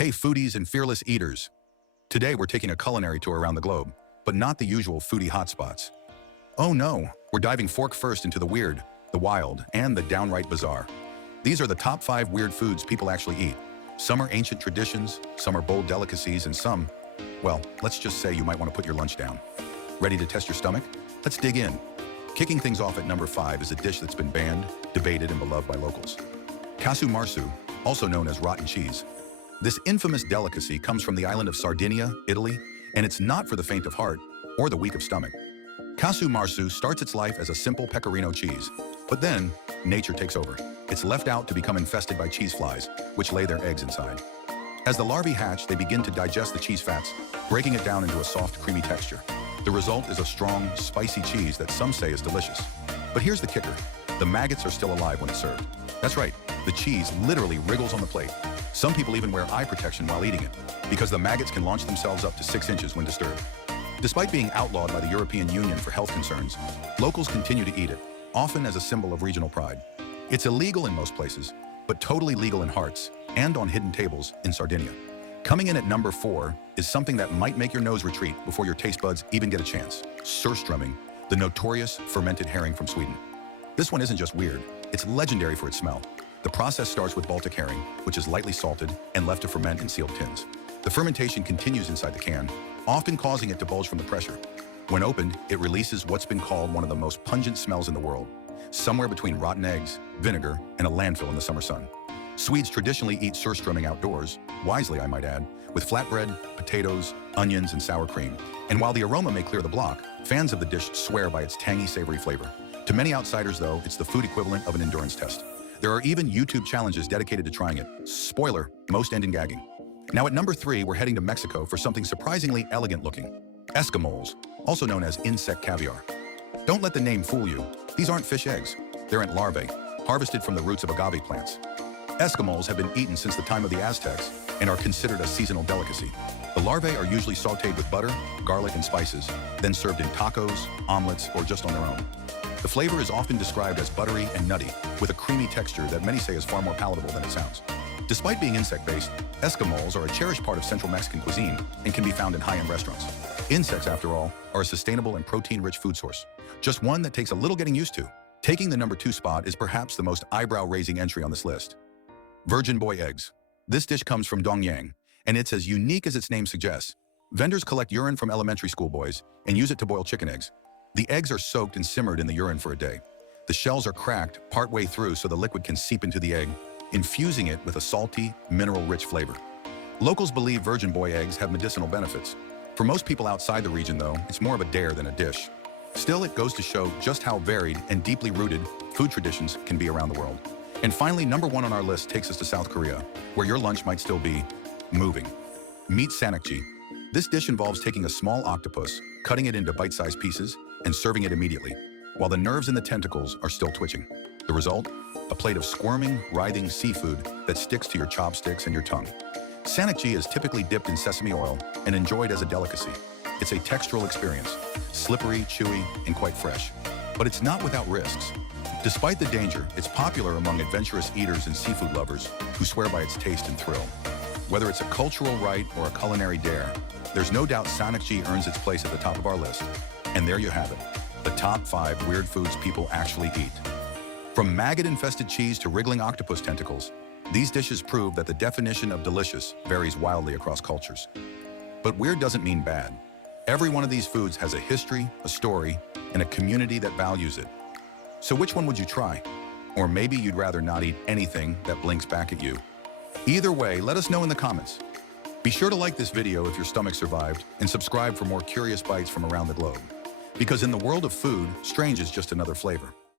Hey foodies and fearless eaters! Today we're taking a culinary tour around the globe, but not the usual foodie hotspots. Oh no, we're diving fork first into the weird, the wild, and the downright bizarre. These are the top 5 weird foods people actually eat. Some are ancient traditions, some are bold delicacies, and some, well, let's just say you might want to put your lunch down. Ready to test your stomach? Let's dig in. Kicking things off at number 5 is a dish that's been banned, debated, and beloved by locals. Casu marzu, also known as rotten cheese. This infamous delicacy comes from the island of Sardinia, Italy, and it's not for the faint of heart or the weak of stomach. Casu marzu starts its life as a simple pecorino cheese, but then nature takes over. It's left out to become infested by cheese flies, which lay their eggs inside. As the larvae hatch, they begin to digest the cheese fats, breaking it down into a soft, creamy texture. The result is a strong, spicy cheese that some say is delicious. But here's the kicker. The maggots are still alive when it's served. That's right, the cheese literally wriggles on the plate. Some people even wear eye protection while eating it, because the maggots can launch themselves up to 6 inches when disturbed. Despite being outlawed by the European Union for health concerns, locals continue to eat it, often as a symbol of regional pride. It's illegal in most places, but totally legal in hearts and on hidden tables in Sardinia. Coming in at number 4 is something that might make your nose retreat before your taste buds even get a chance. Surströmming, the notorious fermented herring from Sweden. This one isn't just weird, it's legendary for its smell. The process starts with Baltic herring, which is lightly salted and left to ferment in sealed tins. The fermentation continues inside the can, often causing it to bulge from the pressure. When opened, it releases what's been called one of the most pungent smells in the world, somewhere between rotten eggs, vinegar, and a landfill in the summer sun. Swedes traditionally eat surströmming outdoors, wisely I might add, with flatbread, potatoes, onions, and sour cream. And while the aroma may clear the block, fans of the dish swear by its tangy, savory flavor. To many outsiders, though, it's the food equivalent of an endurance test. There are even YouTube challenges dedicated to trying it. Spoiler, most end in gagging. Now at number 3, we're heading to Mexico for something surprisingly elegant looking. Escamoles, also known as insect caviar. Don't let the name fool you. These aren't fish eggs. They're ant larvae, harvested from the roots of agave plants. Escamoles have been eaten since the time of the Aztecs and are considered a seasonal delicacy. The larvae are usually sautéed with butter, garlic, and spices, then served in tacos, omelets, or just on their own. The flavor is often described as buttery and nutty, with a creamy texture that many say is far more palatable than it sounds. Despite being insect-based, Escamoles are a cherished part of Central Mexican cuisine and can be found in high-end restaurants. Insects, after all, are a sustainable and protein-rich food source, just one that takes a little getting used to. Taking the number 2 spot is perhaps the most eyebrow-raising entry on this list. Virgin boy eggs. This dish comes from Dongyang, and it's as unique as its name suggests. Vendors collect urine from elementary school boys and use it to boil chicken eggs. The eggs are soaked and simmered in the urine for a day. The shells are cracked partway through so the liquid can seep into the egg, infusing it with a salty, mineral-rich flavor. Locals believe virgin boy eggs have medicinal benefits. For most people outside the region, though, it's more of a dare than a dish. Still, it goes to show just how varied and deeply rooted food traditions can be around the world. And finally, number 1 on our list takes us to South Korea, where your lunch might still be moving. Meet sanakji. This dish involves taking a small octopus, cutting it into bite-sized pieces, and serving it immediately, while the nerves in the tentacles are still twitching. The result? A plate of squirming, writhing seafood that sticks to your chopsticks and your tongue. Sanakji is typically dipped in sesame oil and enjoyed as a delicacy. It's a textural experience, slippery, chewy, and quite fresh. But it's not without risks. Despite the danger, it's popular among adventurous eaters and seafood lovers who swear by its taste and thrill. Whether it's a cultural rite or a culinary dare, there's no doubt sanakji earns its place at the top of our list. And there you have it, the top 5 weird foods people actually eat. From maggot-infested cheese to wriggling octopus tentacles, these dishes prove that the definition of delicious varies wildly across cultures. But weird doesn't mean bad. Every one of these foods has a history, a story, and a community that values it. So which one would you try? Or maybe you'd rather not eat anything that blinks back at you. Either way, let us know in the comments. Be sure to like this video if your stomach survived, and subscribe for more curious bites from around the globe. Because in the world of food, strange is just another flavor.